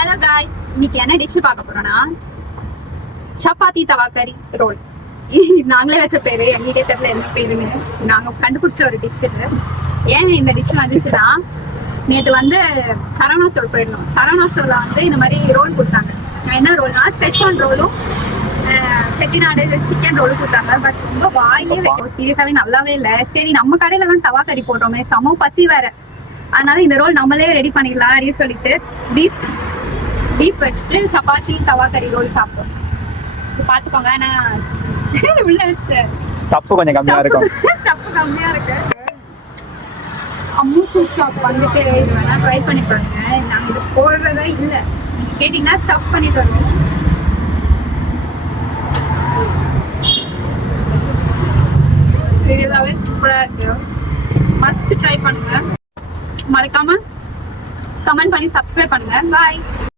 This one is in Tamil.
ஹலோ காய்ஸ், இன்னைக்கு என்ன டிஷ் பார்க்க போறோம்னா சப்பாத்தி தவா கறி ரோல். நாங்களே வச்ச பேரு, எங்களுக்கே தெரியல என்ன பேருன்னு. நாங்க கண்டுபிடிச்ச ஒரு டிஷ் இது. ஏன் இந்த டிஷ் வந்துச்சுன்னா, நேற்று வந்து சரவணா ஸ்டோர் போயிருந்தோம். சரவணா ஸ்டோர்ல வந்து இந்த மாதிரி ரோல் கொடுத்தாங்க. என்ன ரோல்னா செஷ்வான் ரோலும் செட்டிநாடு சிக்கன் ரோலும் கொடுத்தாங்க. பட் ரொம்ப வாயே வைக்கும், சீரியஸாவே நல்லாவே இல்லை. சரி, நம்ம கடையில தான் தவா கறி போடுறோமே, செம பசி வேற. அதனால இந்த ரோல் நம்மளே ரெடி பண்ணிடலாம் அப்படின்னு சொல்லிட்டு பீஃப் வச்சுட்டு சப்பாத்தி தவா கறி ரோல் சாப்பிட்டோம். பாத்துக்கோங்க, நான் உள்ள ஸ்டஃப் கொஞ்சம் கம்மியா இருக்கும். ஸ்டஃப் கம்மியா இருக்கு. அம்மு சூப் ஷாப் வந்துட்டு இது வேணா ட்ரை பண்ணி பாருங்க. நாங்க இது போடுறதே இல்ல, கேட்டீங்கன்னா ஸ்டஃப் பண்ணி தருவோம். சீரியஸாவே சூப்பரா இருக்கு. மஸ்ட் ட்ரை பண்ணுங்க. மறக்காம கமெண்ட் பண்ணி சப்ஸ்கிரைப் பண்ணுங்க. பாய்.